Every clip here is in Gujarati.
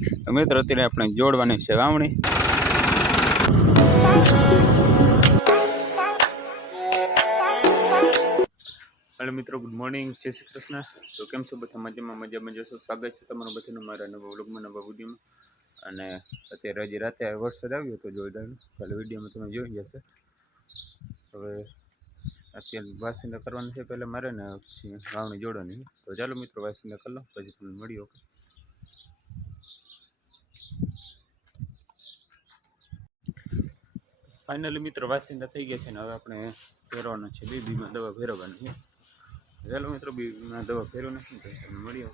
તો મિત્રો અત્યારે આપણે જોડવાની છે વાવણી. હેલો મિત્રો, ગુડ મોર્નિંગ, જય શ્રી કૃષ્ણ. તો કેમ છો બધા? મજામાં જશો. સ્વાગત છે તમારું બધાનું મારા નવા વ્લોગમાં, નવા વિડીયોમાં. અને અત્યારે હજી રાતે વરસાદ આવ્યો હતો જોરદાર, કાલે વિડીયોમાં તમે જોઈ જશે. હવે અત્યારે વાસીને કરવાનું છે પહેલાં મારે ને, પછી વાવણી જોડવાની. તો ચાલો મિત્રો વાસીને કરી લો, પછી તમને મળ્યો. ફાઇનલી મિત્રો વાસીને થઈ ગયા છે ને હવે આપણે ફેરવાનું છે. બીબીમાં દવા ફેરવવાની છે. ચાલો મિત્રો બીબીમાં દવા ફેરવ નથી તો તમને મળ્યો.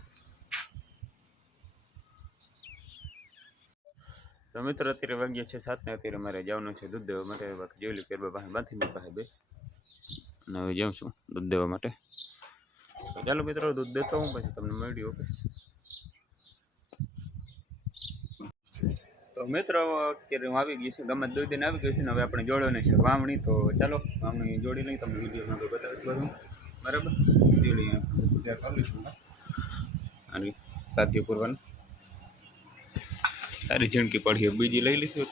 તો મિત્રો અત્યારે વાગ્યા છે 7 ને અત્યારે મારે જવાનું છે દૂધ દેવા માટે. બાકી જોઈ લો કે પાસે બાંધીની પાસે બે અને હવે જાઉં છું દૂધ દેવા માટે. તો ચાલો મિત્રો દૂધ દેતો હું, પછી તમને મળ્યો. ઓકે તો મિત્રો અત્યારે હું આવી ગઈ છું ગામમાં, દૂધ દઈને આવી ગયું છે ને હવે આપણે જોડવાની છે વાવણી. તો ચાલો વાવણી જોડી લઈ, તમને વિડીયોમાં તો બતાવીશ બધું બરાબર. જોડી ત્યાં કરી લઈશું અને સાથીઓ પૂરવાનું. તારી ઝીણકી પડી બીજી લઈ લીધી.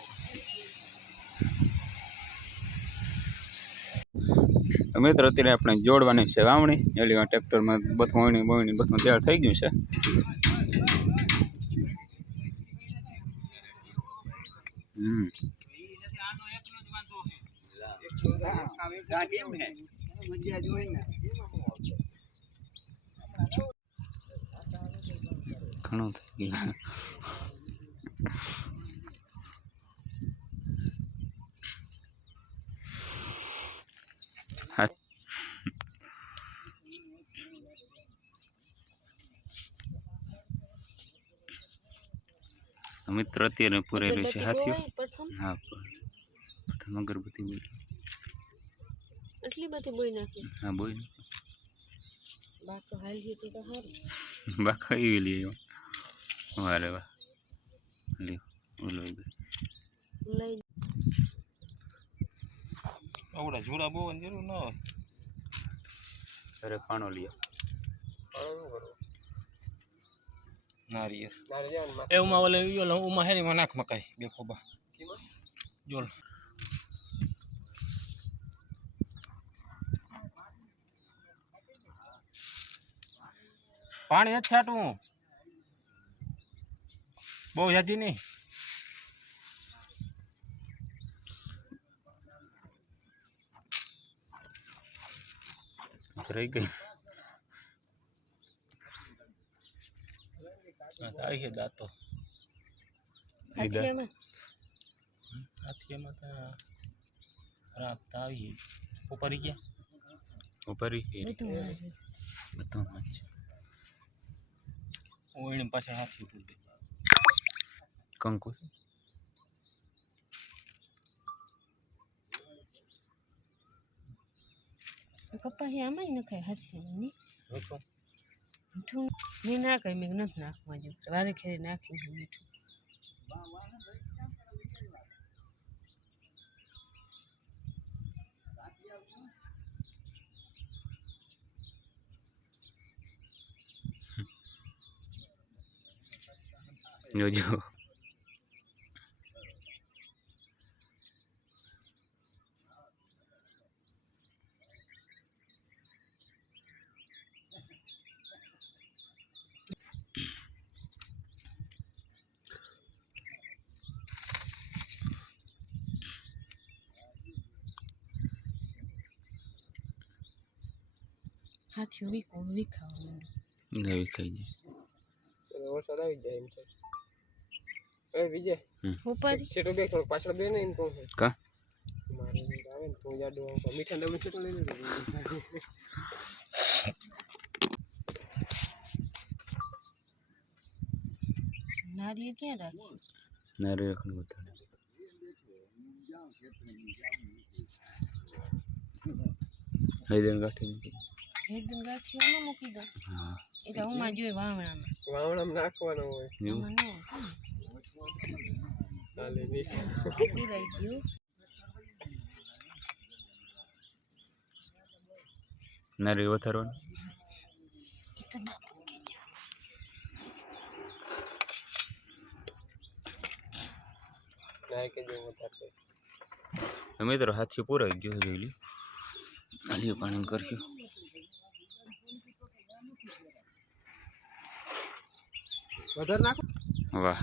મિત્રો અત્યારે આપણે જોડવાની છે વાવણી. એલી ટ્રેક્ટરમાં બધું વણી બધું તૈયાર થઈ ગયું છે. ઘણું થઈ ગયું. મિત્ર અત્યારે પૂરેલું છે હાથીઓ. હા પ્રથમ અગરબત્તી બોલી. એટલી બધી બોઈ નાખી. હા બોઈ નાખી. બાકો હાલ હતી તો સારું. બાકો એવી લઈ વારે વાહ લ્યો ઓલો લઈ આવડા જોડા બહુ જરૂર ના હોય. અરે પાણો લઈએ નારિયેળ એ ઉમાં ઓલે યોલો ઉમાં હેરીમાં નાખ મકાઈ બે ખોબા જોલ. પાણી જ છાટવું બહુ યાદી નહીં. રહી ગઈ આવી છે દાંતો હાથીમાં તો રાત આવી ઉપરી ગયા ઉપરી બધું ઓઈને પાછળ હાથી ઉપર કંકુ કપાસી આમાં જ નખાય હાથી મીઠું મેં ના કહી મેં નથી નાખવા જો વારે ખેરી નાખી મીઠું. જોજો હાથીઓ વિખાવા નવી ખાઈ જાય. વરસાદ આવી જાય એમ છે. એ વિજય ઉપર છેટો બે થોડો પાછળ બે ને એમ કહું છું. કા મારે આવે ને તું જાડો મીઠા ડબલ છેટો લઈ લે. નારિયેળ ક્યાં રાખી? નારિયેળ ખણ વધારે હૈદન ગાંઠી એકદમ ગાંઠી આમાં મૂકી દો. હા એટલે હું માં જોઈ વાવણામાં નાખવાનો હોય આમાં ન ચાલે નહીં કેટલી રહી ગયું. નારિયેળ વધારવાનું મિત્રો હાથી પૂરાઈ ગયો જોઈ લી આલી પાણી કર્યું વધારે નાખો વાહ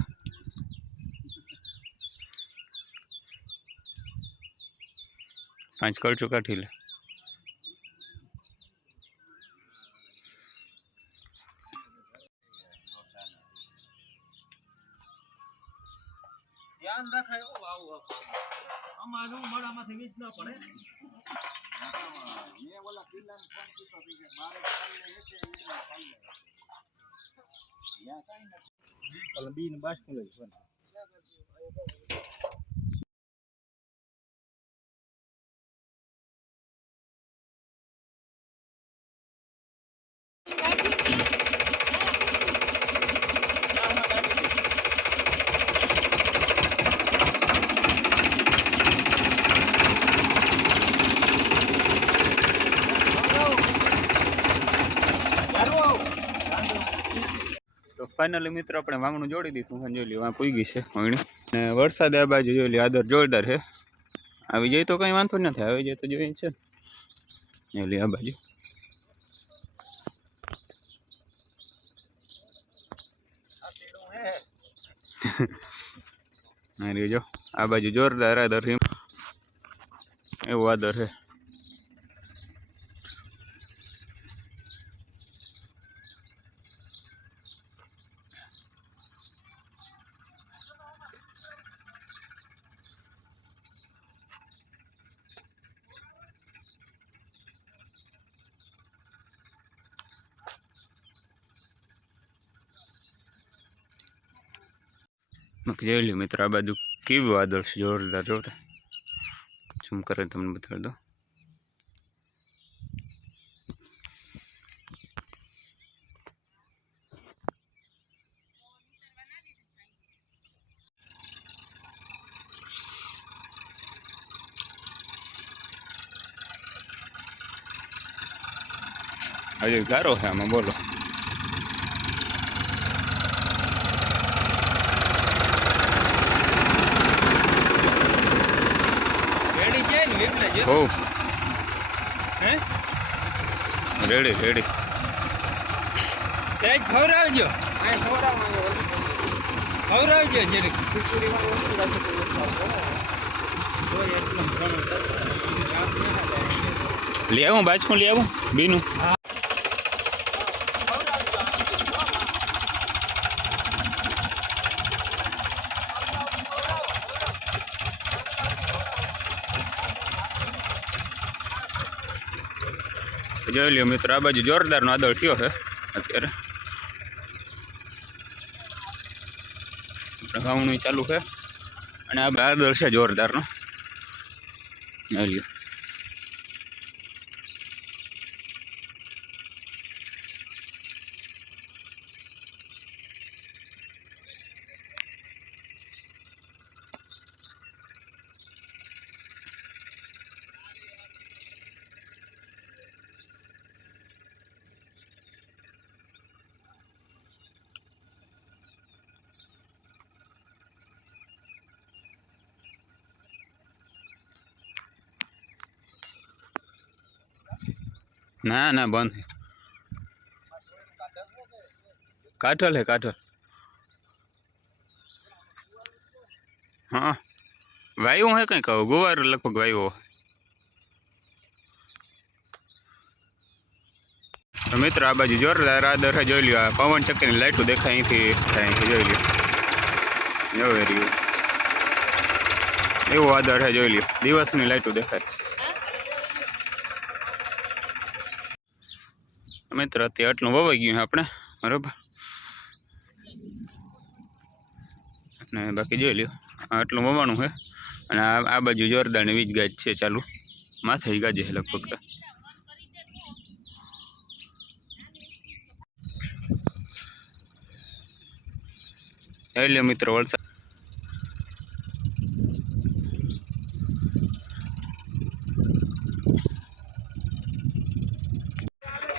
5 કળચું કાઢી લે ધ્યાન રાખાય અમારું મળામાંથી વીજ ના પડે મે ઓલા કિલ્લાને ફોન કીધો કે મારે કાલે હેતે ઈના કાલે યા કાઈ નથી ઓલા બીને બાસ કરી ફોન તો ફાઇનલી મિત્રો આપણે વાંગણું જોડી દીધું જોઈ લ્યો વાં પૂઈ ગઈ છે વાંગણી અને વરસાદ આ બાજુ જોઈ લ્યો આદર જોરદાર છે આવી જાય તો કંઈ વાંધો નથી આવી જાય તો જોઈએ છે જોઈ લ્યો આ બાજુ જો આ બાજુ જોરદાર આદર એવું આદર છે જોઈ લ્યો મિત્રો આ બાજુ કેવું વાદળ છે જોરદાર જોતા ઝૂમ કરે તમને બતાવી દો હજી ગારો છે આમાં બોલો Oh. રેડી રેડી તેજ ખવરાવજો ખવરાવજો જરીક લઈ આવું બાજકું લઈ આવું બીનું જોઈ લ્યો મિત્રો આ બાજુ જોરદારનો આદળ થયો છે અત્યારે વાવણું ચાલુ છે અને આ આદળ છે જોરદારનો જોઈ લ્યો ના ના બંધ है काठल है काठल हाँ वायु है कहीं कहो गुवार लगभग वायु है मित्र आ बाजू जोरदार आदर है जोई लियो पवन चक्कर लाइटो देखा थी जोई लियो जो एवं आदर है जोई लियो दिवस की लाइटो देखाय मित्र अत्यारे आटલું વવાઈ ગયું છે આપણે બરાબર અને બાકી જોઈ લ્યો આટલું વવાણું છે અને આ બાજુ જોરદારની વીજ ગાજ છે ચાલુ માથે ગાજે છે લગભગ જોઈ લ્યો મિત્રો વરસાદ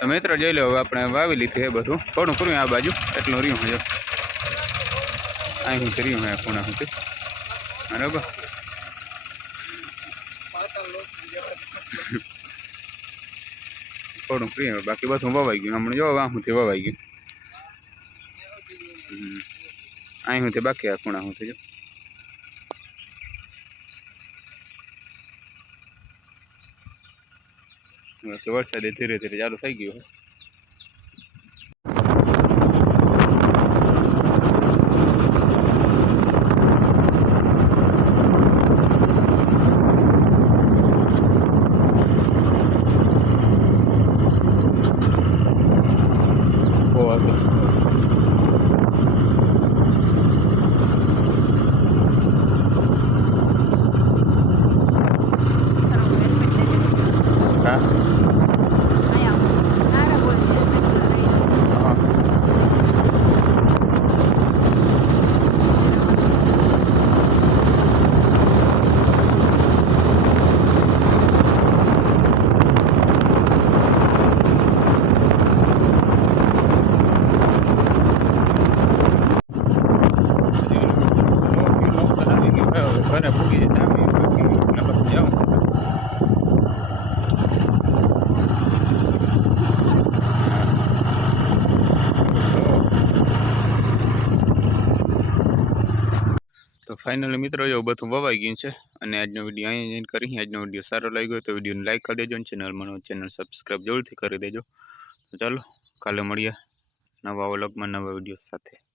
तो मित्र જોઈ लो अपने वावी लीधुं है बधुं थोड़ुं कर्युं आ बाजू एटलुं रह्युं है अहीं कर्युं है खूणा सुधी બરાબર થોડું ફ્રી હવે બાકી બધું વવાઈ ગયું હમણાં જો આ હું વવાઈ ગયું અહીં હું બાકી આ ખૂણા હું જો બાકી વરસાદ ધીરે ધીરે ચાલુ થઈ ગયો ઘરે પૂગી જાય જાઉં તો ફાઇનલી મિત્રો એવું બધું વવાઈ ગયું છે અને આજનો વિડીયો અહીં જોઈન કરી આજનો વિડીયો સારો લાગ્યો તો વિડીયોને લાઈક કરી દેજો અને ચેનલ સબસ્ક્રાઈબ જરૂરથી કરી દેજો તો ચાલો કાલે મળીએ નવા વ્લોગમાં નવા વિડીયો સાથે